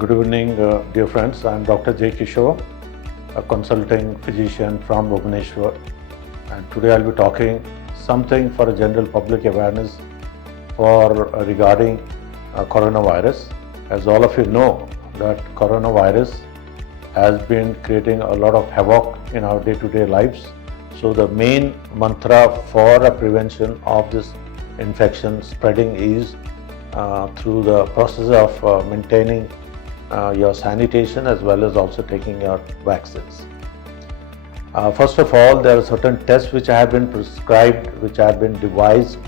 Good evening, dear friends. I'm Dr. J. Kishore, a consulting physician from Bhubaneswar, and today I'll be talking something for a general public awareness for regarding coronavirus. As all of you know, that coronavirus has been creating a lot of havoc in our day-to-day lives. So the main mantra for a prevention of this infection spreading is through the process of maintaining your sanitation as well as also taking your vaccines. First of all, there are certain tests which have been prescribed, which have been devised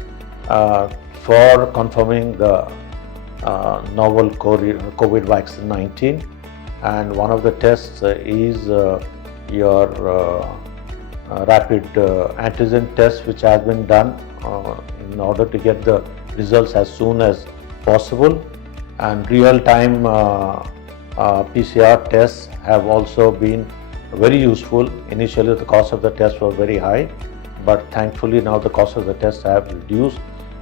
for confirming the novel COVID vaccine 19, and one of the tests is your rapid antigen test, which has been done in order to get the results as soon as possible, and real-time PCR tests have also been very useful. Initially the cost of the tests were very high, but thankfully now the cost of the tests have reduced,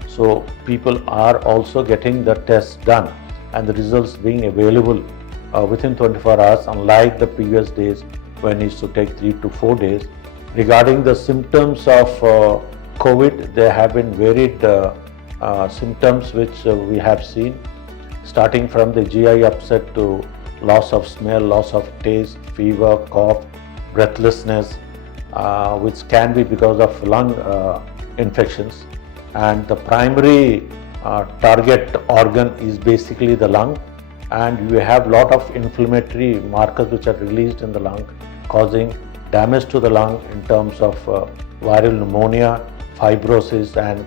so people are also getting the tests done and the results being available within 24 hours, unlike the previous days when it used to take 3 to 4 days. Regarding the symptoms of COVID, there have been varied symptoms which we have seen, starting from the GI upset to loss of smell, loss of taste, fever, cough, breathlessness, which can be because of lung infections. And the primary target organ is basically the lung, and you have a lot of inflammatory markers which are released in the lung, causing damage to the lung in terms of viral pneumonia, fibrosis, and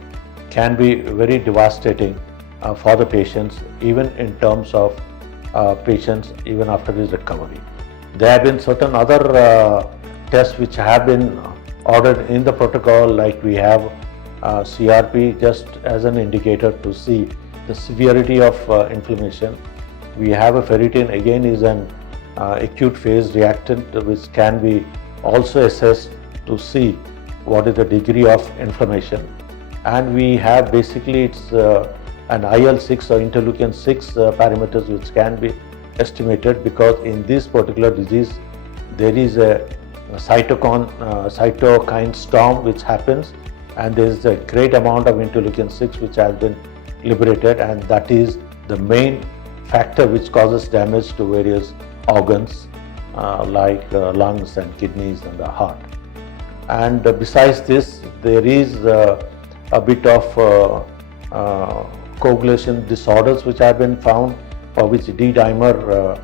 can be very devastating for the patients, even in terms of patients even after his recovery. There have been certain other tests which have been ordered in the protocol, like we have CRP just as an indicator to see the severity of inflammation. We have a ferritin, again is an acute phase reactant, which can be also assessed to see what is the degree of inflammation. And we have basically it's an IL-6 or interleukin-6 parameters which can be estimated, because in this particular disease there is a cytokine storm which happens, and there is a great amount of interleukin-6 which has been liberated, and that is the main factor which causes damage to various organs like lungs and kidneys and the heart. And besides this, there is a bit of coagulation disorders which have been found, for which D-dimer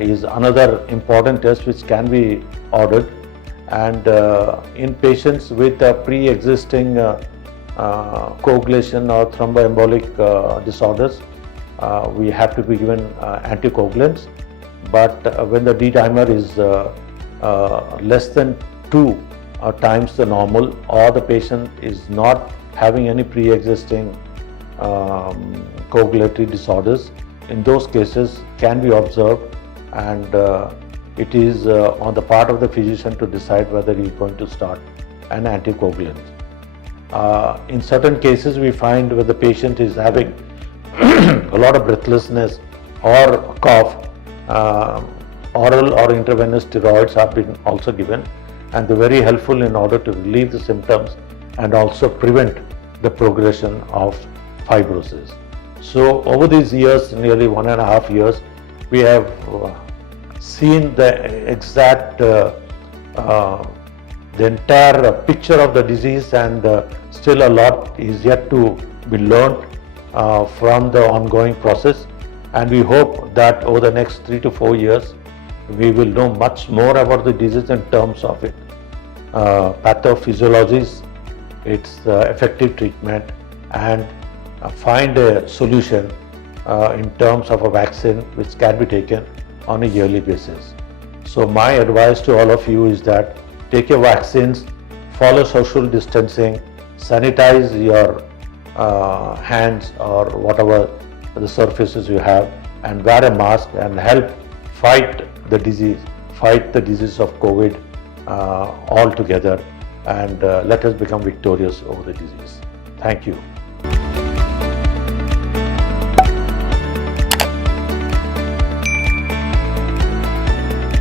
is another important test which can be ordered. And in patients with pre-existing coagulation or thromboembolic disorders, we have to be given anticoagulants. But when the D-dimer is less than 2 times the normal, or the patient is not having any pre-existing coagulatory disorders, in those cases can be observed, and it is on the part of the physician to decide whether he is going to start an anticoagulant. In certain cases, we find where the patient is having a lot of breathlessness or cough, oral or intravenous steroids have been also given, and they're very helpful in order to relieve the symptoms and also prevent the progression of fibrosis. So over these years, nearly 1.5 years, we have seen the exact, the entire picture of the disease, and still a lot is yet to be learned from the ongoing process. And we hope that over the next 3 to 4 years, we will know much more about the disease in terms of its pathophysiologies, its effective treatment, and find a solution in terms of a vaccine which can be taken on a yearly basis. So my advice to all of you is that take your vaccines, follow social distancing, sanitize your hands or whatever the surfaces you have, and wear a mask and help fight the disease of COVID all together, and let us become victorious over the disease. Thank you.